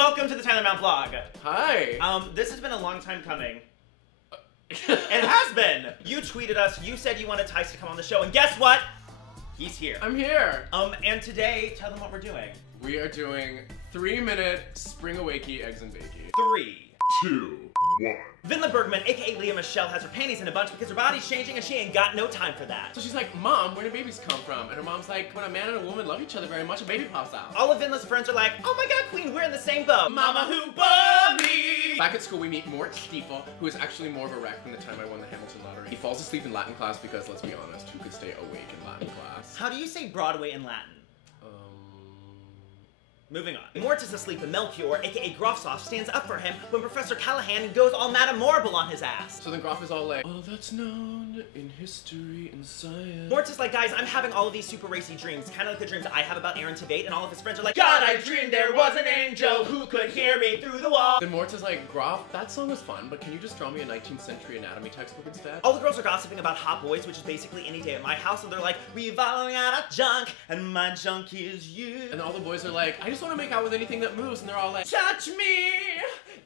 Welcome to the Tyler Mount vlog. Hi. This has been a long time coming. It has been. You tweeted us, you said you wanted Tyce to come on the show, and guess what? He's here. I'm here. And today, tell them what we're doing. We are doing 3-minute spring awakey eggs and bakey. 3, 2, 1. Vinla Bergman, aka Leah Michelle, has her panties in a bunch because her body's changing and she ain't got no time for that. So she's like, Mom, where do babies come from? And her mom's like, when a man and a woman love each other very much, a baby pops out. All of Vinla's friends are like, oh my god, queen, we're in the same boat. Mama who bought me! Back at school, we meet Mort Stiefel, who is actually more of a wreck than the time I won the Hamilton lottery. He falls asleep in Latin class because, let's be honest, who could stay awake in Latin class? How do you say Broadway in Latin? Moving on. Mort is asleep and Melchior, aka Grofsoff, stands up for him when Professor Callahan goes all Madame Morrible on his ass. So then Groff is all like, all that's known in history and science. Mort is like, guys, I'm having all of these super racy dreams, kind of like the dreams I have about Aaron Tveit, and all of his friends are like, God, I dreamed there was an angel who could hear me through the wall. Then Mort is like, Groff, that song was fun, but can you just draw me a 19th century anatomy textbook instead? All the girls are gossiping about Hot Boys, which is basically any day at my house, and they're like, we've all got a junk, and my junk is you. And all the boys are like, I just want to make out with anything that moves, and they're all like, touch me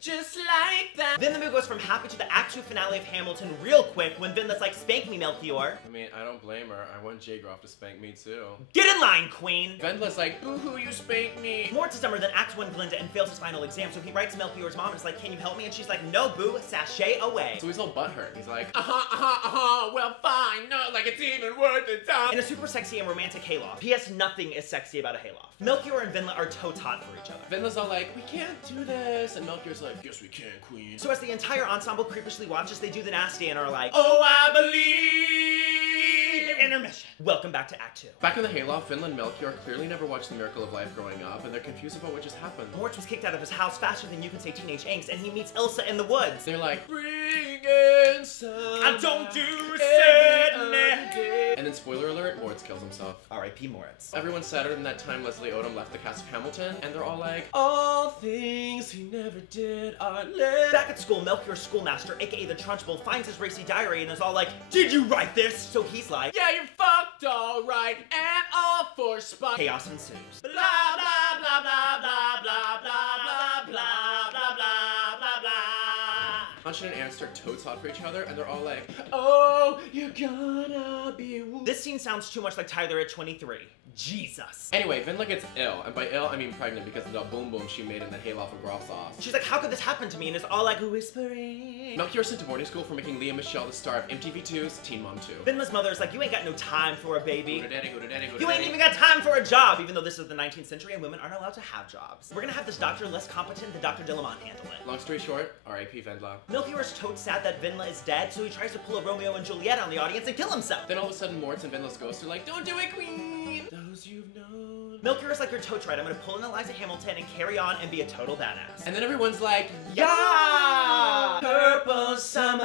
just like that. Then the movie goes from happy to the Act 2 finale of Hamilton real quick when Vinla's like, spank me, Melchior. I mean, I don't blame her. I want J. Groff to spank me too. Get in line, queen. Wendla's like, boo-hoo, you spanked me. Mort is dumber than Act 1 Glinda and fails his final exam, so he writes Melchior's mom and is like, can you help me? And she's like, no, boo, sashay away. So he's all butthurt. He's like, well, fine, no, like it's even worth the time. In a super sexy and romantic hayloft. P.S. Nothing is sexy about a hayloft. Melchior and Vinla are totes hot for each other. Vinla's all like, we can't do this. And Melchior's like, yes, we can, queen. So as the entire ensemble creepishly watches, they do the nasty and are like, oh, I believe. Intermission. Welcome back to Act 2. Back in the hayloft, Vinla and Melchior clearly never watched The Miracle of Life growing up, and they're confused about what just happened. Mort was kicked out of his house faster than you can say teenage angst, and he meets Ilsa in the woods. They're like, bring in some. I don't do Sydney. And then, spoiler alert, Moritz kills himself. R.I.P. Moritz. Everyone's sadder than that time Leslie Odom left the cast of Hamilton, and they're all like, all things he never did are left. Back at school, Melchior's schoolmaster, aka the Trunchbull, finds his racy diary and is all like, did you write this? So he's like, yeah, you're fucked alright, and all for spot. Chaos ensues. Blah, blah, blah, blah, blah, blah, blah, blah, blah, blah, blah, blah. Anshin and Anne start totes hot for each other, and they're all like, oh, you're gonna be woo. This scene sounds too much like Tyler at 23. Jesus. Anyway, Vinla gets ill, and by ill, I mean pregnant because of the boom boom she made in the hayloft of Groff sauce. She's like, how could this happen to me? And it's all like whispering. Melchior sent to boarding school for making Leah Michelle the star of MTV2's Teen Mom 2. Vinla's mother is like, you ain't got no time for a baby. Go to daddy, go to daddy, go to You daddy. ain't even got time for a job, even though this is the 19th century and women aren't allowed to have jobs. We're gonna have this doctor less competent than Dr. Delamont handle it. Long story short, R.I.P. Wendla. Melchior is totes sad that Vinla is dead, so he tries to pull a Romeo and Juliet on the audience and kill himself. Then all of a sudden, Mort's and Wendla's ghosts are like, don't do it, queen! Those you've known. Melchior is like, you're totes right, I'm gonna pull in Eliza Hamilton and carry on and be a total badass. And then everyone's like, yeah! Purple summer.